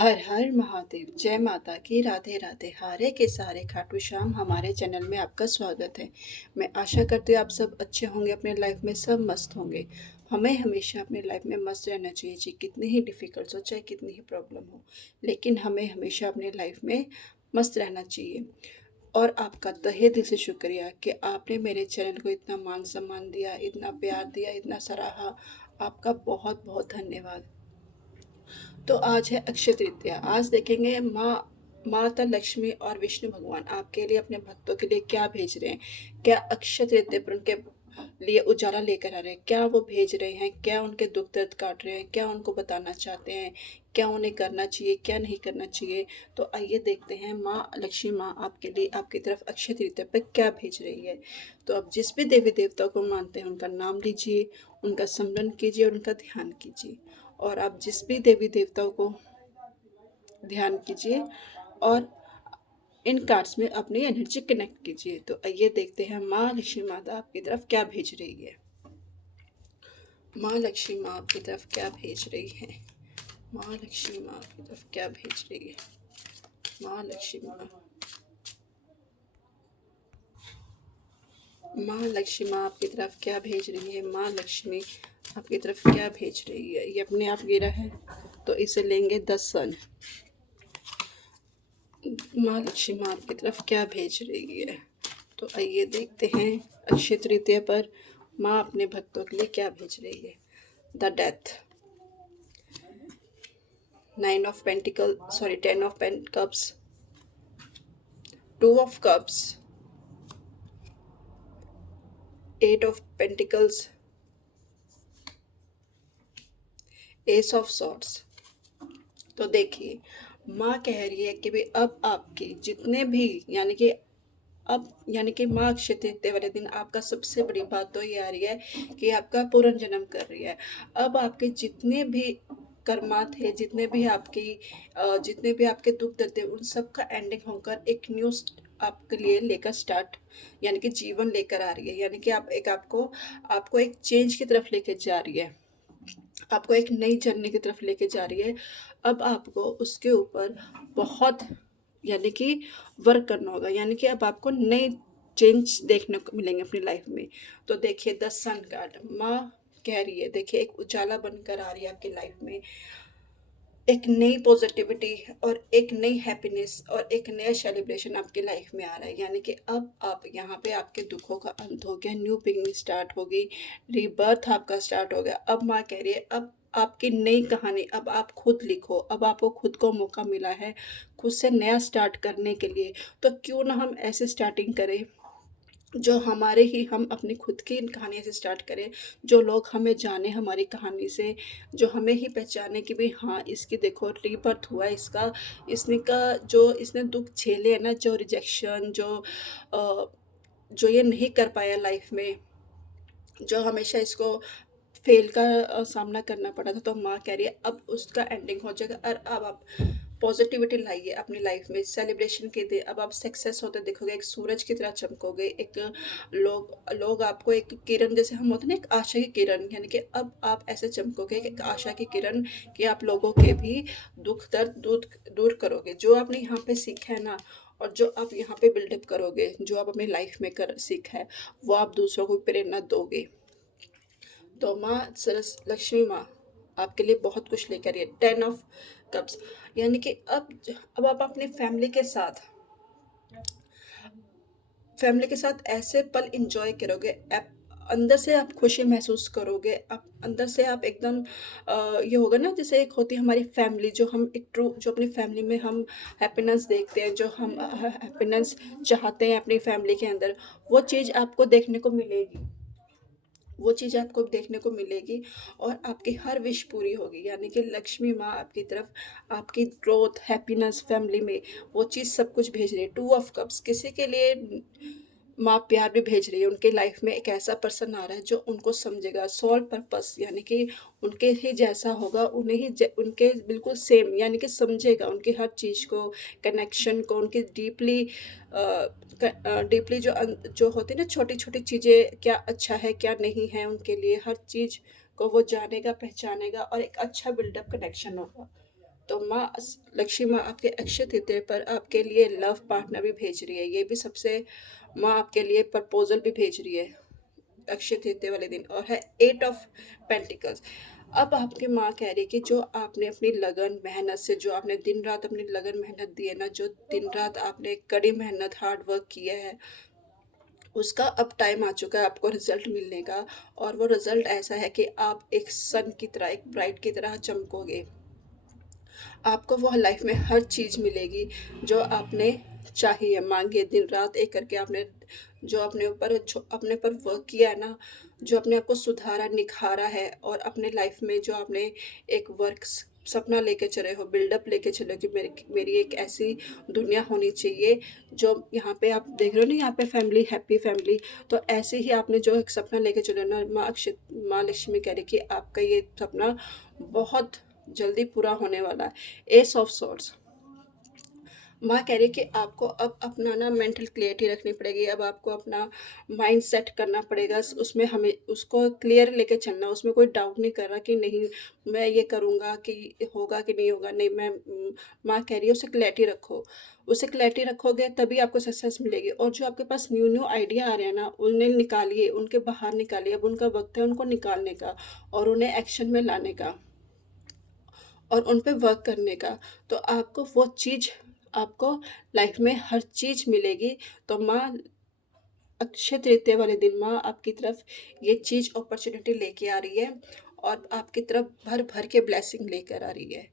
हर हर महादेव, जय माता की, राधे राधे। हारे के सारे खाटू श्याम हमारे चैनल में आपका स्वागत है। मैं आशा करती हूँ आप सब अच्छे होंगे, अपने लाइफ में सब मस्त होंगे। हमें हमेशा अपने लाइफ में मस्त रहना चाहिए जी, कितनी ही डिफ़िकल्ट हो, चाहे कितनी ही प्रॉब्लम हो, लेकिन हमें हमेशा अपने लाइफ में मस्त रहना चाहिए। और आपका तहे दिल से शुक्रिया कि आपने मेरे चैनल को इतना मान सम्मान दिया, इतना प्यार दिया, इतना सराहा। आपका बहुत बहुत धन्यवाद। तो आज है अक्षय तृतीया। आज देखेंगे माता लक्ष्मी और विष्णु भगवान आपके लिए, अपने भक्तों के लिए क्या भेज रहे हैं। क्या अक्षय तृतीया पर उनके लिए उजाला लेकर आ रहे हैं, क्या वो भेज रहे हैं, क्या उनके दुख दर्द काट रहे हैं, क्या उनको बताना चाहते हैं, क्या उन्हें करना चाहिए, क्या नहीं करना चाहिए। तो आइए देखते हैं माँ लक्ष्मी माँ आपके लिए, आपकी तरफ अक्षय तृतीया पर क्या भेज रही है। तो आप जिस भी देवी देवता को मानते हैं उनका नाम लीजिए, उनका स्मरण कीजिए और उनका ध्यान कीजिए। और आप जिस भी देवी देवताओं को ध्यान कीजिए और इन कार्ड्स में अपनी एनर्जी कनेक्ट कीजिए। तो आइए देखते हैं माँ लक्ष्मी माता आपकी तरफ क्या भेज रही है। माँ लक्ष्मी माँ आपकी तरफ क्या भेज रही है। माँ लक्ष्मी माँ आपकी तरफ क्या भेज रही है। माँ लक्ष्मी माँ, माँ लक्ष्मी माँ आपकी तरफ क्या भेज रही है। माँ लक्ष्मी आपकी तरफ क्या भेज रही है। ये अपने आप गिरा है तो इसे लेंगे 10 सन। माँ लक्ष्मी माँ आपकी तरफ क्या भेज रही है। तो आइए देखते हैं अक्षय तृतीया पर माँ अपने भक्तों के लिए क्या भेज रही है। The death, 9 of pentacle, sorry 10 of cups, 2 of cups, 8 of pentacles, S of swords. तो देखिए माँ कह रही है कि भाई अब आपके जितने भी यानी कि माँ अक्षय तृतीया वाले दिन आपका सबसे बड़ी बात तो ये आ रही है कि आपका पुनर्जन्म कर रही है। अब आपके जितने भी कर्मा थे, जितने भी आपके दुख दर्द थे, उन सब का एंडिंग होकर एक न्यू आपके लिए लेकर स्टार्ट, यानी कि जीवन लेकर आ रही है। यानी कि आपको आपको एक चेंज की तरफ लेकर जा रही है, आपको एक नई जर्नी की तरफ लेके जा रही है। अब आपको उसके ऊपर बहुत, यानी कि वर्क करना होगा, यानी कि अब आपको नए चेंज देखने को मिलेंगे अपनी लाइफ में। तो देखिए द सन कार्ड माँ कह रही है, देखिए एक उजाला बनकर आ रही है आपकी लाइफ में, एक नई पॉजिटिविटी और एक नई हैप्पीनेस और एक नया सेलिब्रेशन आपकी लाइफ में आ रहा है। यानी कि अब आप यहाँ पे आपके दुखों का अंत हो गया, न्यू बिगनिंग स्टार्ट होगी, रीबर्थ आपका स्टार्ट हो गया। अब माँ कह रही है अब आपकी नई कहानी अब आप खुद लिखो, अब आपको खुद को मौका मिला है खुद से नया स्टार्ट करने के लिए। तो क्यों ना हम ऐसे स्टार्टिंग करें जो हमारे ही, हम अपनी खुद की कहानी से स्टार्ट करें, जो लोग हमें जाने हमारी कहानी से, जो हमें ही पहचाने कि भाई हाँ इसकी देखो रीबर्थ हुआ है इसका, इसने का जो इसने दुख झेले हैं ना, जो रिजेक्शन, जो ये नहीं कर पाया लाइफ में, जो हमेशा इसको फेल का सामना करना पड़ा था। तो माँ कह रही है अब उसका एंडिंग हो जाएगा और अब आप पॉजिटिविटी लाइए अपनी लाइफ में, सेलिब्रेशन के दिन अब आप सक्सेस होते दिखोगे, एक सूरज की तरह चमकोगे। एक लोग लोग आपको एक किरण, जैसे हम होते हैं ना एक आशा की किरण, यानी कि अब आप ऐसे चमकोगे कि एक आशा की किरण, कि आप लोगों के भी दुख दर्द दूर दूर करोगे। जो आपने यहाँ पे सीखा है ना, और जो आप यहाँ पे बिल्डअप करोगे, जो आप अपनी लाइफ में कर सीखा है, वो आप दूसरों को प्रेरणा दोगे। तो माँ सरस लक्ष्मी माँ आपके लिए बहुत कुछ लेकर आई है। 10 ऑफ कप्स, यानी कि अब आप अपनी फैमिली के साथ ऐसे पल इंजॉय करोगे, आप अंदर से आप खुशी महसूस करोगे, आप अंदर से आप एकदम ये होगा ना, जैसे एक होती है हमारी फैमिली, जो हम एक ट्रू, जो अपनी फैमिली में हम हैप्पीनेस देखते हैं, जो हम हैप्पीनेस चाहते हैं अपनी फैमिली के अंदर, वो चीज़ आपको देखने को मिलेगी, वो चीज़ आपको देखने को मिलेगी और आपकी हर विश पूरी होगी। यानी कि लक्ष्मी माँ आपकी तरफ आपकी ग्रोथ, हैप्पीनेस, फैमिली में वो चीज़ सब कुछ भेज रही है। 2 ऑफ कप्स, किसी के लिए माँ प्यार भी भेज रही है, उनके लाइफ में एक ऐसा पर्सन आ रहा है जो उनको समझेगा, सोल पर्पस, यानी कि उनके ही जैसा होगा, उनके बिल्कुल सेम, यानी कि समझेगा उनकी हर चीज़ को, कनेक्शन को, उनकी डीपली डीपली जो होती है ना, छोटी छोटी चीज़ें, क्या अच्छा है क्या नहीं है उनके लिए, हर चीज़ को वो जानेगा, पहचानेगा और एक अच्छा बिल्डअप कनेक्शन होगा। तो लक्ष्मी माँ आपके अक्षय तृतीया पर आपके लिए लव पार्टनर भी भेज रही है। ये भी सबसे माँ आपके लिए प्रपोजल भी भेज रही है अक्षय तृतीया वाले दिन, और है 8 ऑफ पेंटिकल्स। अब आपकी माँ कह रही है कि जो आपने अपनी लगन मेहनत से, जो आपने दिन रात अपनी लगन मेहनत दी है ना, जो दिन रात आपने कड़ी मेहनत हार्ड वर्क किया है, उसका अब टाइम आ चुका है आपको रिजल्ट मिलने का। और वो रिजल्ट ऐसा है कि आप एक सन की तरह, एक ब्राइट की तरह चमकोगे। आपको वह लाइफ में हर चीज़ मिलेगी जो आपने चाहिए, मांगी है, दिन रात एक करके आपने जो अपने पर वर्क किया है ना, जो अपने आप को सुधारा निखारा है, और अपने लाइफ में जो आपने एक वर्क सपना लेके चले हो, बिल्डअप लेके चले हो कि मेरी एक ऐसी दुनिया होनी चाहिए, जो यहाँ पे आप देख रहे हो ना, यहाँ पे फैमिली, हैप्पी फैमिली। तो ऐसे ही आपने जो एक सपना लेके चले हो ना, माँ लक्ष्मी कह रही कि आपका ये सपना बहुत जल्दी पूरा होने वाला है। एस ऑफ सॉर्ड्स, माँ कह रही है कि आपको अब अपना ना मेंटल क्लियरिटी रखनी पड़ेगी। अब आपको अपना माइंड सेट करना पड़ेगा, उसमें हमें उसको क्लियर लेके चलना, उसमें कोई डाउट नहीं कर रहा कि नहीं मैं ये करूँगा कि होगा कि नहीं होगा, नहीं मैं माँ कह रही है उसे क्लैरिटी रखो। उसे क्लैरिटी रखोगे तभी आपको सक्सेस मिलेगी। और जो आपके पास न्यू न्यू आइडिया आ रहे हैं ना, उन्हें निकालिए, उनके बाहर निकालिए। अब उनका वक्त है उनको निकालने का और उन्हें एक्शन में लाने का और उन पे वर्क करने का। तो आपको वो चीज़, आपको लाइफ में हर चीज़ मिलेगी। तो माँ अक्षय तृतीया वाले दिन माँ आपकी तरफ ये चीज़ अपॉर्चुनिटी लेके आ रही है, और आपकी तरफ भर भर के ब्लेसिंग लेकर आ रही है।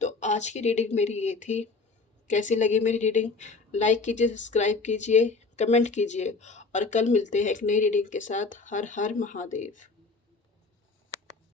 तो आज की रीडिंग मेरी ये थी। कैसी लगी मेरी रीडिंग? लाइक कीजिए, सब्सक्राइब कीजिए, कमेंट कीजिए, और कल मिलते हैं एक नई रीडिंग के साथ। हर हर महादेव।